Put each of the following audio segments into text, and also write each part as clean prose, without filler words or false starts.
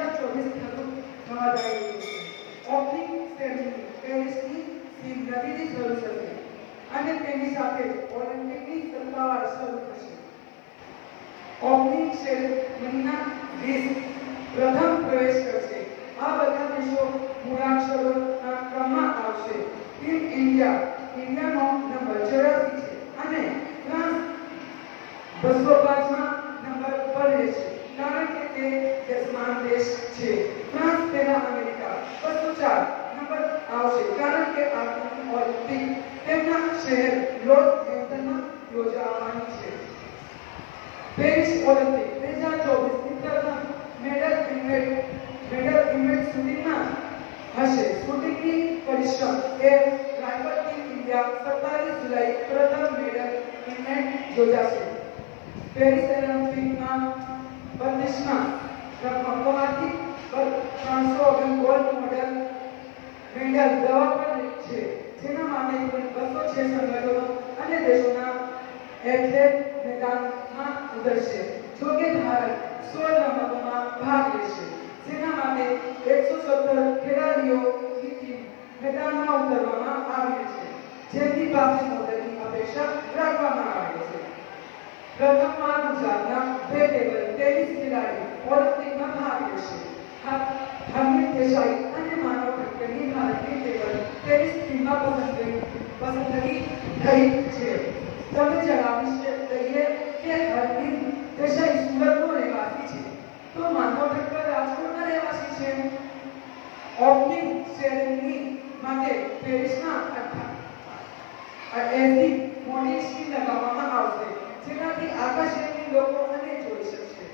2024 થવા જઈ રહ્યું છે. ઓપનિંગ સેરેમની પેરિસની સીમ નદીથી શરૂ થશે અને તેની સાથે ઓલિમ્પિકની સત્તાવાર શરૂ થશે. ઓપનિંગ સેરેમનીના 20 પ્રથમ પ્રવેશ કરશે. આ બધા દેશો મૂળાક્ષરોના ક્રમમાં આવશે. ટીમ ઇન્ડિયાનો નંબર 84 છે અને ફ્રાન્સ 205માં નંબર પર રહેશે કારણ કે તે યજમાન દેશ છે. ફ્રાન્સ પહેલા અમેરિકા 204 નંબર આવશે કારણ કે આ ઓલિમ્પિક તેમના શહેર લોસ એન્જલસમાં યોજાવાની છે. પેરિસ ઓલિમ્પિક 2024 ની મેડલ ઇવેન્ટ શૂટિંગમાં હશે. શૂટિંગની પરિશ્રમ એ રાઇફલ ટીમ ઇન્ડિયા 27 જુલાઈ પ્રથમ મેડલ ઇવેન્ટ યોજાશે. પેરિસ ઓલિમ્પિકમાં 32માં રમતમાંથી 309 ગોલ્ડ મેડલ દવા પર છે, જેના માટે કુલ 206 સંગઠનો અને દેશોના એથ્લેટ મેદાનમાં ઉતરશે. જોકે ભારત 16 રમતોમાં ભાગ લેશે, જેના માટે 117 ખેલાડીઓની ટીમ મેદાનમાં ઉતરવામાં આવી છે, જેમની પાસે મોડલની અપેક્ષા રાખવામાં આવે છે. પ્રથમવાર ગુજરાતના 2 ટેબલ ટેનિસ ખેલાડી ઓલિમ્પિકમાં ભાગ લેશે. હરમીત દેસાઈ અને માનવ ઠક્કરની ભારતીય ટેબલ ટેનિસ ટીમમાં પસંદગી થઈ છે. તમે જણાવી દઈએ કે હરમીત દેસાઈ સુરતનો રહેવાસી છે, તો માનવ ઠક્કર રાજકોટના રહેવાસી છે. ઓપનિંગ સેરેમની માટે પેરિસમાં 80 મોટી સ્ક્રીન લગાવવામાં આવશે, જેનાથી આખા શહેરની લોકો અને જોઈ શકશે.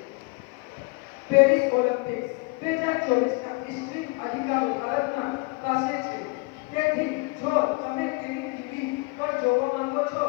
પેરિસ ઓલિમ્પિક્સ 2024ના સ્ટ્રીમ અધિકારો ભારતના પાસે છે. તેથી જો તમે ટીવી પર જોવા માંગો છો